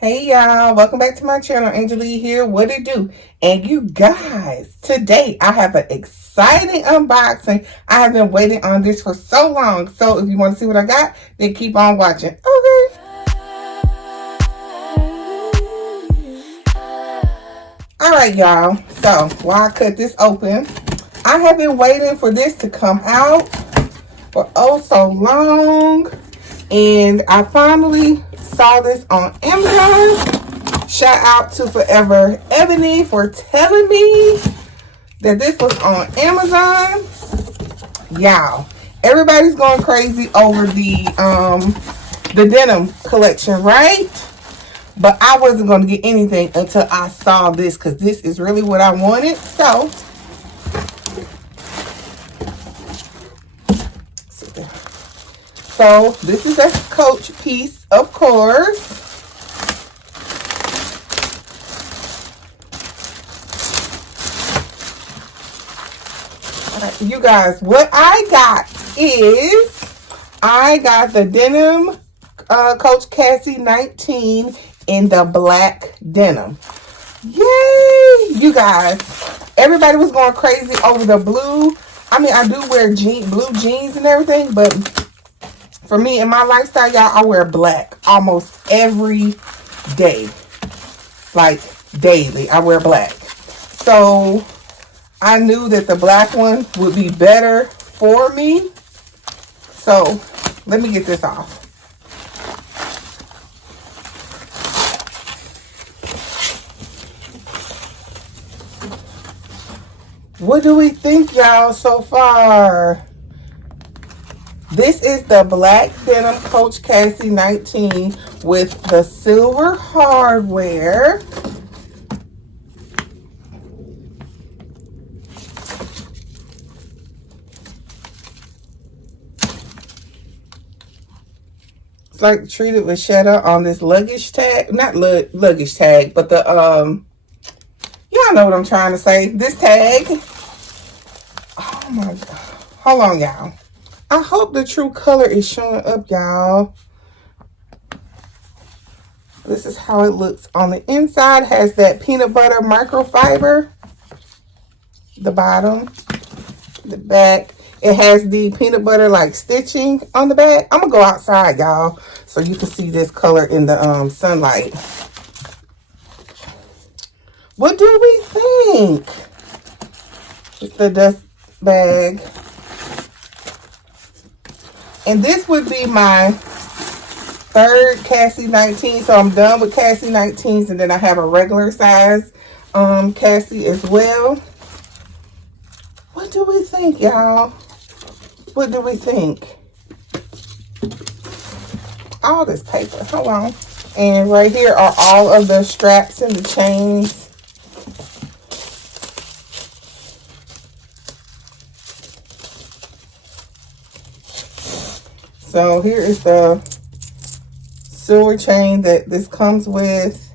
Hey y'all, welcome back to my channel. Angela here. What it do? And you guys, today I have an exciting unboxing. I have been waiting on this for so long. So if you want to see what I got, then keep on watching. Okay. Alright y'all, so while I cut this open, I have been waiting for this to come out for oh so long. And I finally saw this on Amazon. Shout out to Forever Ebony for telling me that this was on Amazon. Y'all, everybody's going crazy over the denim collection, right? But I wasn't going to get anything until I saw this, because this is really what I wanted. So this is a Coach piece, of course. All right, you guys, what I got is I got the Denim Coach Cassie 19 in the black denim. Yay! You guys, everybody was going crazy over the blue. I mean, I do wear blue jeans and everything, but for me, in my lifestyle, y'all, I wear black almost every day. Like, daily, I wear black. So, I knew that the black one would be better for me. So, let me get this off. What do we think, y'all, so far? This is the black denim Coach Cassie 19 with the silver hardware. It's like treated with cheddar on this luggage tag. Not luggage tag, but the, y'all know what I'm trying to say. This tag. Oh my God. Hold on, y'all. I hope the true color is showing up, y'all. This is how it looks on the inside. Has that peanut butter microfiber. The bottom, the back. It has the peanut butter like stitching on the back. I'm gonna go outside, y'all, so you can see this color in the sunlight. What do we think? It's the dust bag. And this would be my third Cassie 19. So I'm done with Cassie 19s. And then I have a regular size Cassie as well. What do we think, y'all? What do we think? All this paper. Hold on. And right here are all of the straps and the chains. So here is the silver chain that this comes with.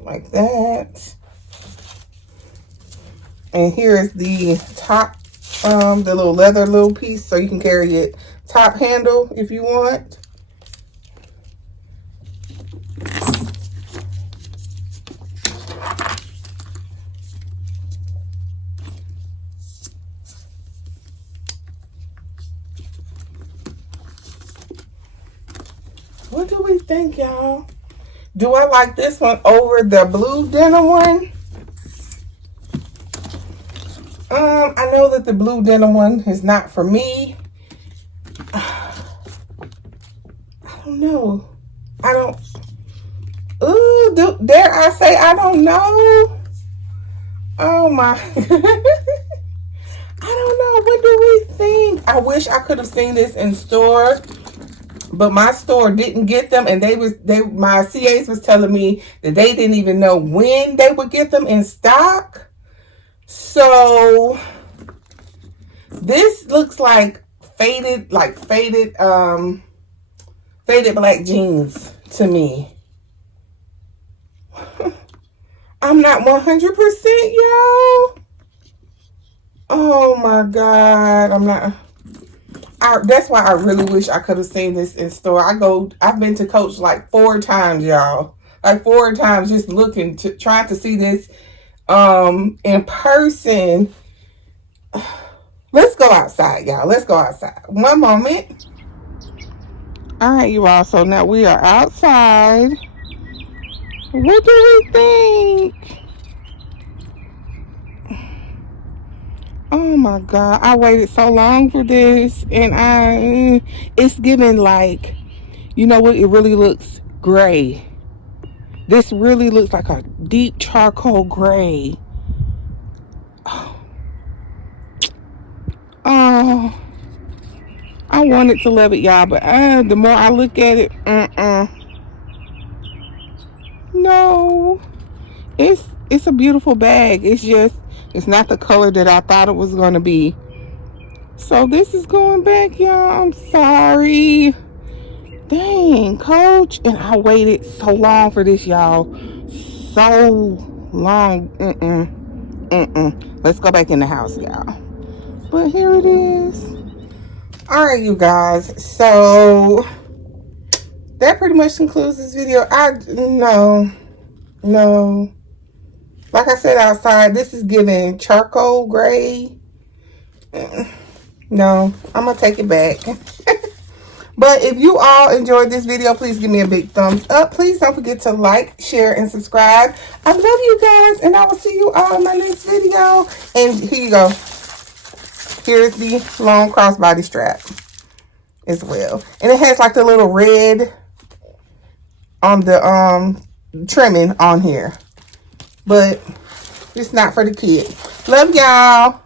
Like that. And here is the top, the little leather little piece, so you can carry it top handle if you want. What do we think, y'all? Do I like this one over the blue denim one? I know that the blue denim one is not for me. I don't know. Dare I say I don't know? Oh my. I don't know. What do we think? I wish I could have seen this in store, but my store didn't get them, and my CAs was telling me that they didn't even know when they would get them in stock. So this looks like faded black jeans to me. I'm not 100%, y'all. Oh my God. I'm not. That's why I really wish I could have seen this in store. I've been to Coach like 4 times, y'all. Like 4 times just looking trying to see this in person. Let's go outside, y'all. Let's go outside. One moment. All right, you all. So now we are outside. What do we think? Oh my God, I waited so long for this, and it's giving like, you know what, it really looks gray. This really looks like a deep charcoal gray. Oh, I wanted to love it, y'all, but the more I look at it, no. It's a beautiful bag. It's not the color that I thought it was going to be. So this is going back, y'all. I'm sorry. Dang, Coach. And I waited so long for this, y'all. So long. Let's go back in the house, y'all. But here it is. All right, you guys. So that pretty much concludes this video. No. Like I said outside, this is giving charcoal gray. No, I'm going to take it back. But if you all enjoyed this video, please give me a big thumbs up. Please don't forget to like, share, and subscribe. I love you guys, and I will see you all in my next video. And here you go. Here's the long crossbody strap as well. And it has like the little red on the trimming on here. But it's not for the kid. Love y'all.